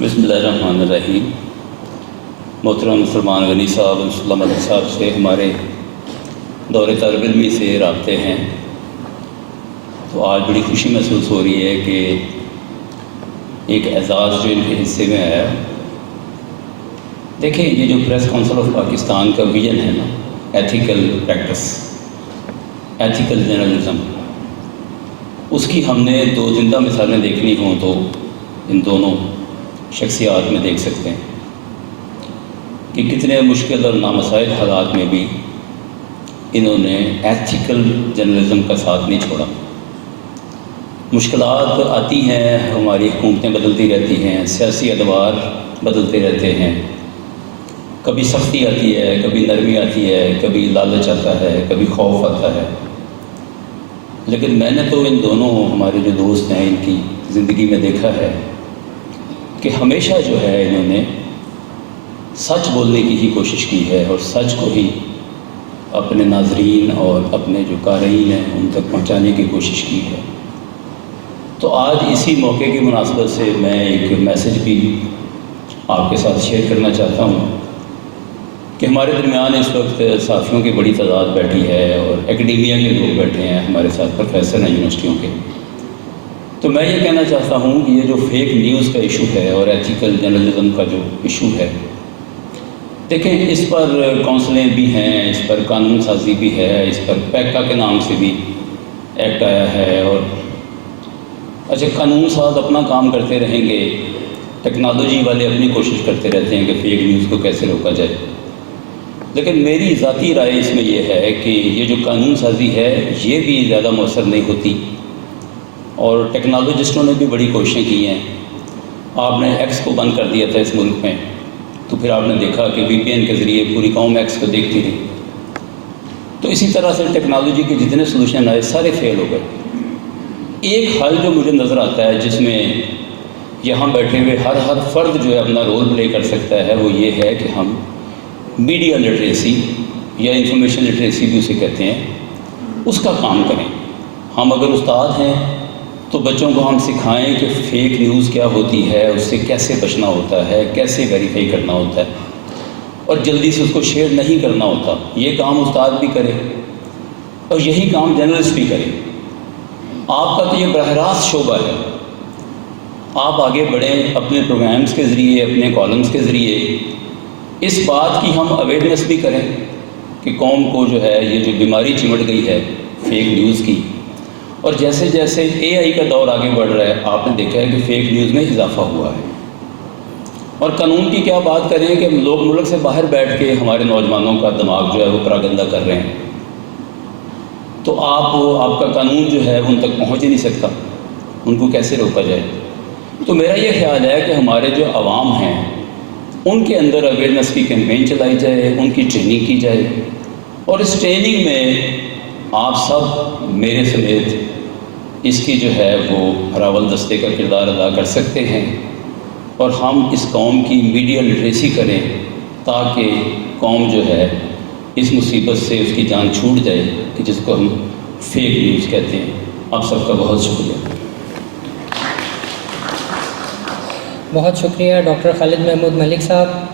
بسم اللہ الرحمن الرحیم۔ محترم سلمان غنی صاحب السلام علیہ صاحب سے ہمارے دور طالب علمی سے رابطے ہیں، تو آج بڑی خوشی محسوس ہو رہی ہے کہ ایک اعزاز جو ان کے حصے میں آیا۔ دیکھیں، یہ جو پریس کونسل آف پاکستان کا ویژن ہے نا، ایتھیکل پریکٹس، ایتھیکل جرنلزم، اس کی ہم نے دو زندہ مثالیں دیکھنی ہوں تو ان دونوں شخصیات میں دیکھ سکتے ہیں کہ کتنے مشکل اور نامساعد حالات میں بھی انہوں نے ایتھیکل جرنلزم کا ساتھ نہیں چھوڑا۔ مشکلات آتی ہیں، ہماری حکومتیں بدلتی رہتی ہیں، سیاسی ادوار بدلتے رہتے ہیں، کبھی سختی آتی ہے، کبھی نرمی آتی ہے، کبھی لالچ آتا ہے، کبھی خوف آتا ہے، لیکن میں نے تو ان دونوں ہمارے جو دوست ہیں ان کی زندگی میں دیکھا ہے کہ ہمیشہ جو ہے انہوں نے سچ بولنے کی ہی کوشش کی ہے اور سچ کو ہی اپنے ناظرین اور اپنے جو قارئین ہیں ان تک پہنچانے کی کوشش کی ہے۔ تو آج اسی موقع کی مناسبت سے میں ایک میسج بھی آپ کے ساتھ شیئر کرنا چاہتا ہوں کہ ہمارے درمیان اس وقت صحافیوں کی بڑی تعداد بیٹھی ہے اور ایکڈیمیا کے لوگ بیٹھے ہیں، ہمارے ساتھ پروفیسر ہیں یونیورسٹیوں کے۔ تو میں یہ کہنا چاہتا ہوں کہ یہ جو فیک نیوز کا ایشو ہے اور ایتھیکل جرنلزم کا جو ایشو ہے، دیکھیں اس پر کونسلیں بھی ہیں، اس پر قانون سازی بھی ہے، اس پر پیکا کے نام سے بھی ایکٹ آیا ہے، اور اچھا قانون ساز اپنا کام کرتے رہیں گے، ٹیکنالوجی والے اپنی کوشش کرتے رہتے ہیں کہ فیک نیوز کو کیسے روکا جائے، لیکن میری ذاتی رائے اس میں یہ ہے کہ یہ جو قانون سازی ہے یہ بھی زیادہ مؤثر نہیں ہوتی، اور ٹیکنالوجسٹوں نے بھی بڑی کوششیں کی ہیں۔ آپ نے ایکس کو بند کر دیا تھا اس ملک میں، تو پھر آپ نے دیکھا کہ وی پی این کے ذریعے پوری قوم ایکس کو دیکھتی تھی۔ تو اسی طرح سے ٹیکنالوجی کے جتنے سلوشن آئے سارے فیل ہو گئے۔ ایک حل جو مجھے نظر آتا ہے جس میں یہاں بیٹھے ہوئے ہر فرد جو ہے اپنا رول پلے کر سکتا ہے، وہ یہ ہے کہ ہم میڈیا لٹریسی یا انفارمیشن لٹریسی بھی اسے کہتے ہیں، اس کا کام کریں۔ ہم اگر استاد ہیں تو بچوں کو ہم سکھائیں کہ فیک نیوز کیا ہوتی ہے، اس سے کیسے بچنا ہوتا ہے، کیسے ویریفائی کرنا ہوتا ہے، اور جلدی سے اس کو شیئر نہیں کرنا ہوتا۔ یہ کام استاد بھی کرے اور یہی کام جرنلسٹ بھی کرے۔ آپ کا تو یہ براہ راست شعبہ ہے، آپ آگے بڑھیں اپنے پروگرامز کے ذریعے، اپنے کالمز کے ذریعے، اس بات کی ہم اویئرنیس بھی کریں کہ قوم کو جو ہے یہ جو بیماری چمٹ گئی ہے فیک نیوز کی، اور جیسے جیسے اے آئی کا دور آگے بڑھ رہا ہے آپ نے دیکھا ہے کہ فیک نیوز میں اضافہ ہوا ہے۔ اور قانون کی کیا بات کریں کہ لوگ ملک سے باہر بیٹھ کے ہمارے نوجوانوں کا دماغ جو ہے وہ پراگندہ کر رہے ہیں، تو آپ کا قانون جو ہے ان تک پہنچ ہی نہیں سکتا، ان کو کیسے روکا جائے؟ تو میرا یہ خیال ہے کہ ہمارے جو عوام ہیں ان کے اندر اویئرنیس کی کیمپین چلائی جائے، ان کی ٹریننگ کی جائے، اور اس ٹریننگ میں آپ سب میرے سمیت اس کی جو ہے وہ ہراول دستے کا کردار ادا کر سکتے ہیں، اور ہم اس قوم کی میڈیا لٹریسی کریں تاکہ قوم جو ہے اس مصیبت سے اس کی جان چھوٹ جائے کہ جس کو ہم فیک نیوز کہتے ہیں۔ آپ سب کا بہت شکریہ۔ بہت شکریہ ڈاکٹر خالد محمود ملک صاحب۔